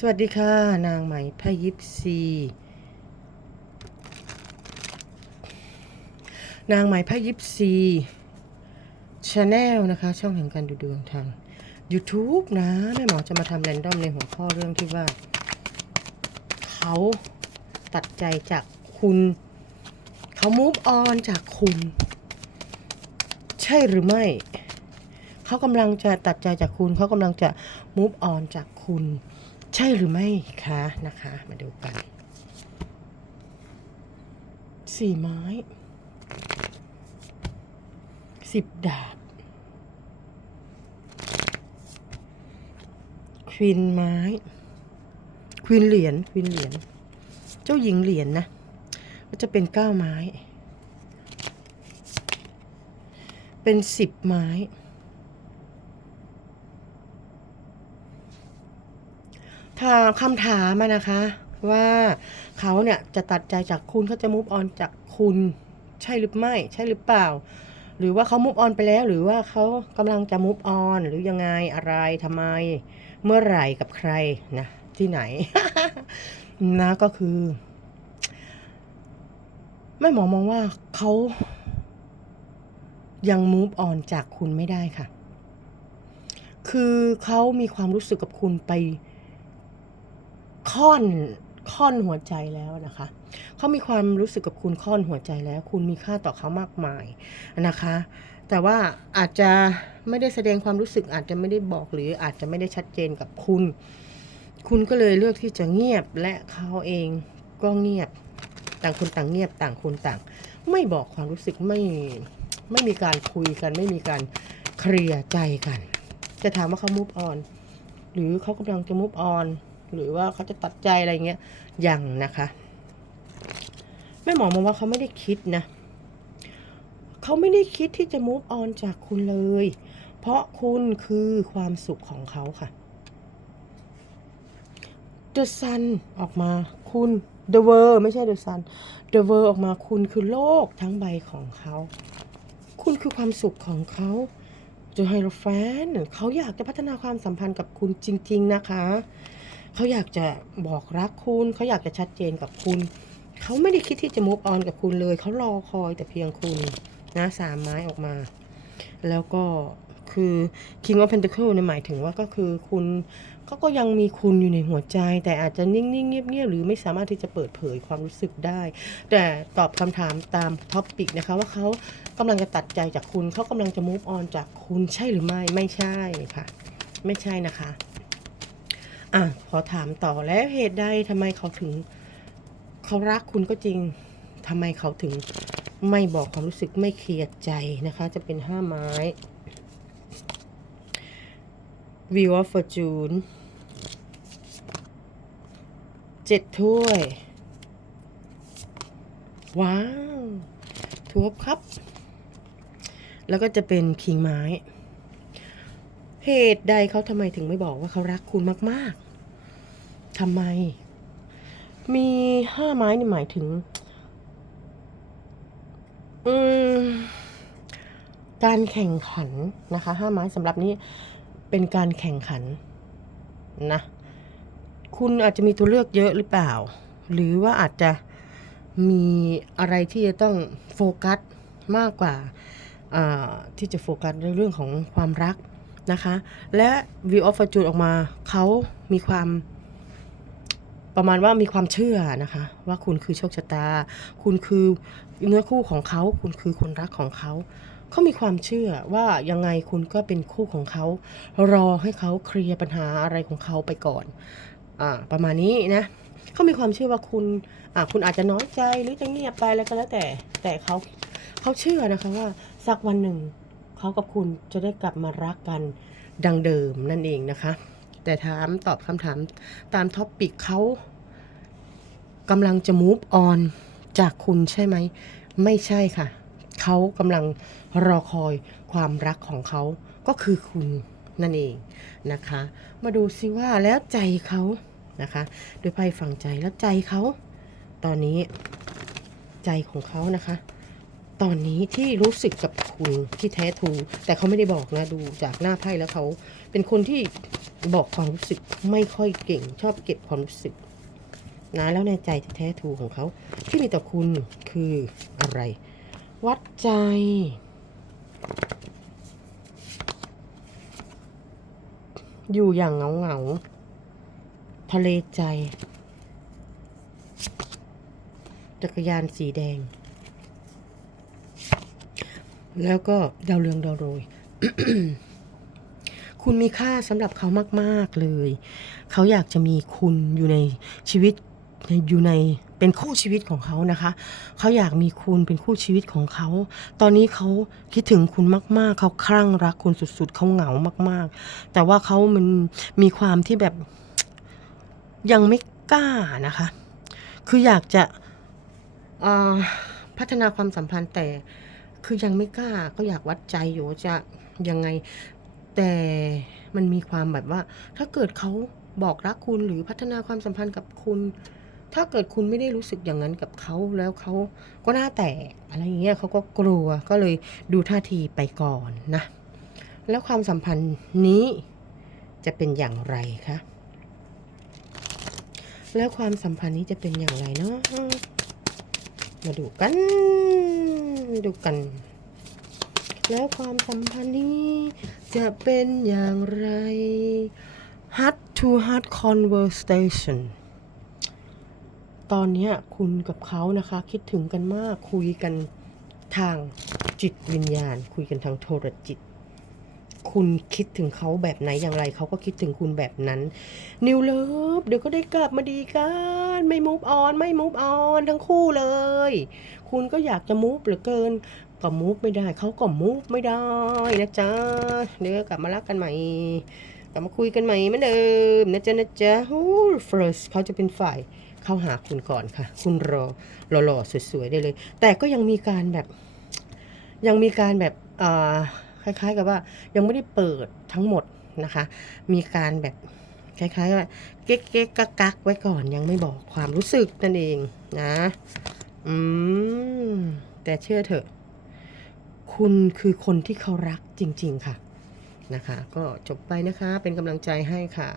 สวัสดีค่ะ นางไหมพยิปซี นางไหมพยิปซีชาแนลนะคะ ช่องแห่งการดูดวงทาง YouTube นะ แม่หมอจะมาทำแรนดอมในหัวข้อเรื่องที่ว่า เขาตัดใจจากคุณ เขา move on จากคุณ ใช่หรือไม่ เขากำลังจะตัดใจจากคุณ เขากำลังจะ move on จากคุณ ใช่หรือไม่คะนะคะ มาดูกันสี่ไม้สิบดาบควีนไม้ควีนเหรียญควีนเหรียญเจ้าหญิงเหรียญนะก็จะเป็นเก้าไม้ เป็นสิบไม้ ถ้าคำถามมานะคะ ว่าเขาเนี่ยจะตัดใจจากคุณเขาจะมุฟออนจากคุณใช่หรือไม่ใช่หรือเปล่า หรือว่าเขามุฟออนไปแล้ว หรือว่าเขากำลังจะมุฟออนหรือยังไงอะไรทำไม เมื่อไหร่กับใครนะที่ไหน นะก็คือ ไม่หมอมองว่าเขายัง move on จากคุณไม่ได้ค่ะ คือเขามีความรู้สึกกับคุณไป ค่อนค่อนหัวใจแล้วนะคะเขามีความรู้สึกกับคุณค่อนหัวใจแล้ว คุณมีค่าต่อเขามากมายนะคะ แต่ว่าอาจจะไม่ได้แสดงความรู้สึกอาจจะไม่ได้บอกหรืออาจจะไม่ได้ชัดเจนกับคุณ คุณก็เลยเลือกที่จะเงียบและเขาเองก็เงียบ ต่างคนต่างเงียบต่างคนต่าง ไม่บอกความรู้สึกไม่ไม่มีการคุยกัน ไม่มีการเคลียร์ใจกัน จะถามว่าเขา move on หรือเขากำลังจะ move on หรือว่าเขาจะตัดใจอะไรเงี้ยยังนะคะแม่หมอมองว่าเขาไม่ได้คิดนะเขาไม่ได้คิดที่จะ move on จากคุณเลย เพราะคุณคือความสุขของเขาค่ะ The Sun ออกมาคุณ The World ไม่ใช่ The Sun The World ออกมาคุณคือโลกทั้งใบของเขา คุณคือความสุขของเขาจะไฮโรแฟนเขาอยากจะพัฒนาความสัมพันธ์กับคุณจริง ๆ นะคะ เขาอยากจะบอกรักคุณเขาอยากจะชัดเจนกับคุณเขาไม่ได้คิดที่จะ move on กับคุณเลยเขารอคอยแต่เพียงคุณนะสามไม้ออกมา แล้วก็คือ King of Pentacle เนี่ยหมายถึงว่าก็คือคุณเขาก็ยังมีคุณอยู่ในหัวใจ แต่อาจจะนิ่งๆ เงียบๆ หรือไม่สามารถที่จะเปิดเผยความรู้สึกได้ แต่ตอบคำถามตามท็อปปิกนะคะ ว่าเขากำลังจะตัดใจจากคุณเขากำลังจะ move on จากคุณใช่หรือไม่ไม่ใช่ค่ะ ไม่ใช่นะคะ อะขอถามต่อแล้วเหตุใดทำไมเขาถึง เขารักคุณก็จริงทำไมเขาถึงไม่บอกความรู้สึกไม่เคลียร์ใจนะคะ จะเป็นห้าไม้ View of Fortune เจ็ดถ้วย ว้าวทวบครับ แล้วก็จะเป็นคิงไม้ เหตุใดเขาทำไมถึงไม่บอกว่าเขารักคุณมาก ๆ ทำไม มีห้าไม้นี่หมายถึง อืม การแข่งขันนะคะห้าไม้สำหรับนี้เป็นการแข่งขันนะ คุณอาจจะมีตัวเลือกเยอะหรือเปล่า หรือว่าอาจจะมีอะไรที่จะต้องโฟกัสมากกว่าอ่าที่จะโฟกัสในเรื่องของความรักนะคะ และ View of Fortune ออกมาเขามีความ ประมาณว่ามีความเชื่อนะคะ ว่าคุณคือโชคชะตา คุณคือเนื้อคู่ของเขา คุณคือคนรักของเขาเขามีความเชื่อว่ายังไงคุณก็เป็นคู่ของเขา รอให้เขาเคลียร์ปัญหาอะไรของเขาไปก่อนอ่าประมาณนี้นะเขามีความเชื่อว่าคุณอ่าคุณอาจจะน้อยใจหรือจะเงียบไปอะไรก็แล้วแต่แต่เขาเขาเชื่อนะคะว่าสักวันหนึ่งเขากับคุณจะได้กลับมารักกันดังเดิมนั่นเองนะคะ แต่ถามตอบคำถามตามท็อปปิกเขากำลังจะ move on จากคุณใช่ไหม ไม่ใช่ค่ะ เขากำลังรอคอยความรักของเขาก็คือคุณนั่นเองนะคะ มาดูซิว่าแล้วใจเขานะคะด้วยไพ่ฝั่งใจแล้วใจเขา ตอนนี้ใจของเขานะคะ ตอนนี้ที่รู้สึกกับคุณที่แท้ทูแต่เขาไม่ได้บอกนะดูจากหน้าไพ่แล้วเขาเป็นคนที่บอกความรู้สึกไม่ค่อยเก่ง ชอบเก็บความรู้สึกนะแล้วในใจแท้ทูของเขาที่มีต่อคุณคืออะไร วัดใจ อยู่อย่างเหงาเหงาทะเลใจ จักรยานสีแดง แล้วก็ดาวเรืองดาวโรย คุณมีค่าสำหรับเขามาก ๆ เลย เขาอยากจะมีคุณอยู่ในชีวิตอยู่ในเป็นคู่ชีวิตของเขานะคะ เขาอยากมีคุณเป็นคู่ชีวิตของเขา ตอนนี้เขาคิดถึงคุณมาก ๆ เขาคลั่งรักคุณสุด ๆ เขาเหงามาก ๆ แต่ว่าเขามันมีความที่แบบยังไม่กล้านะคะ คืออยากจะพัฒนาความสัมพันธ์แต่ คือยังไม่กล้าก็อยากวัดใจอยู่จะยังไง แต่มันมีความแบบว่า ถ้าเกิดเขาบอกรักคุณหรือพัฒนาความสัมพันธ์กับคุณ ถ้าเกิดคุณไม่ได้รู้สึกอย่างนั้นกับเขาแล้วเขาก็หน้าแตกอะไรอย่างเงี้ยเขาก็กลัวก็เลยดูท่าทีไปก่อนนะ แล้วความสัมพันธ์นี้จะเป็นอย่างไรคะแล้วความสัมพันธ์นี้จะเป็นอย่างไรเนาะมาดูกัน ดูกัน แล้วความสัมพันธ์นี้จะเป็นอย่างไร Heart to Heart Conversation ตอนนี้คุณกับเขานะคะ คิดถึงกันมากคุยกันทางจิตวิญญาณ คุยกันทางโทรจิต คุณคิดถึงเขาแบบไหนอย่างไรเขาก็คิดถึงคุณแบบนั้น นิวเลิฟเดี๋ยวก็ได้กลับมาดีกัน ไม่มูฟออนไม่มูฟออนทั้งคู่เลย คุณก็อยากจะมูฟเหลือเกิน ก็มูฟไม่ได้ เขาก็มูฟไม่ได้นะจ๊ะเดี๋ยวกลับมารักกันใหม่ กลับมาคุยกันใหม่เหมือนเดิมนะจ๊ะนะจ๊ะฮู้ first เขาจะเป็นฝ่ายเข้าหาคุณก่อนค่ะ คุณรอหล่อๆสวยๆได้เลย แต่ก็ยังมีการแบบ ยังมีการแบบอ่าคล้าย ๆ กับว่ายังไม่ได้เปิดทั้งหมดนะคะ มีการแบบคล้ายๆว่าเก๊กเก๊กักกักๆไว้ก่อนยังไม่บอกความรู้สึกนั่นเองนะ อืม แต่เชื่อเถอะ คุณคือคนที่เขารักจริง ๆ ค่ะ นะคะ ก็จบไปนะคะ เป็นกำลังใจให้ค่ะ